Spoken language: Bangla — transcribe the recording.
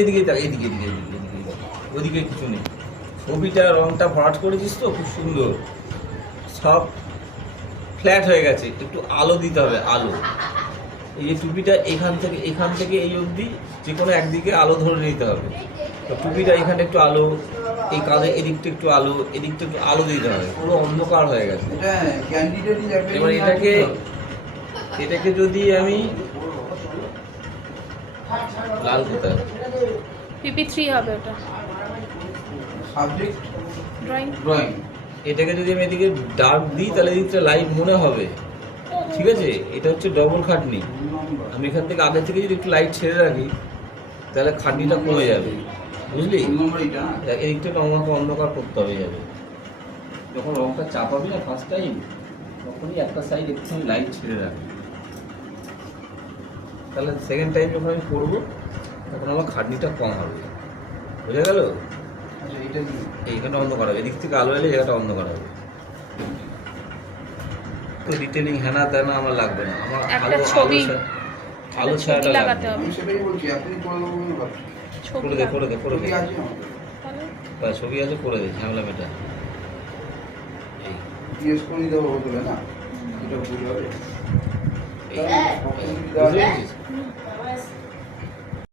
এদিকে দেখ, এদিকে এদিকে এদিকে এদিকে দেখ। ওদিকে কিছু নেই। ছবিটা রংটা ভরাট করেছিস তো খুব সুন্দর, সব ফ্ল্যাট হয়ে গেছে, একটু আলো দিতে হবে, আলো। এই যে টুপিটা এখান থেকে এই অবধি যে কোনো একদিকে আলো ধরে নিতে হবে। তো টুপিটা এখানে একটু আলো, এই কাঁধে এদিকটা একটু আলো, এদিকটা একটু আলো দিতে হবে, পুরো অন্ধকার হয়ে গেছে। এবার এটাকে যদি আমি লাল কোথায় PP3 হবে ওটা সাবজেক্ট ড্রয়িং। এটাকে যদি আমি এদিকে ডার্ক দিই তাহলে এদিকটা লাইট মনে হবে, ঠিক আছে? এটা হচ্ছে ডবল খাটনি। আমি এখান থেকে আগে থেকে যদি একটু লাইট ছেড়ে রাখি তাহলে খাটনিটা কমে যাবে, বুঝলি? দেখ, এদিকটা আমাকে অন্ধকার করতে হবে যাবে। যখন রংটা চাপাবি না ফার্স্ট টাইম, তখনই একটা সাইড একটুখানি লাইট ছেড়ে রাখবি, তাহলে সেকেন্ড টাইম যখন আমি করবো তখন আমার খাটনিটা কম হবে। বোঝা গেল? এইখানে অন্ধকার হবে, এদিক থেকে আলো এলে জায়গাটা অন্ধকার হবে। তো ডিটেলিং হ্যানা তেনা আমার লাগবে না, আমার একটা ছবি আলো ছায়াটা লাগাতে লাগবে। হবে। আমি সেটাই বলছি, আপনি করে দেবো বলে ভাবছি। ছবি করে দে করে দে করে দে, ছবি আছে আমাদের। তাহলে বা ছবি আছে করে দে, ঝামেলা মেটা। এই জিজ্ঞেস করে নিতে হবে বলে না, এটা ভুল হবে। এই তাহলে বুঝতে পেরেছিস?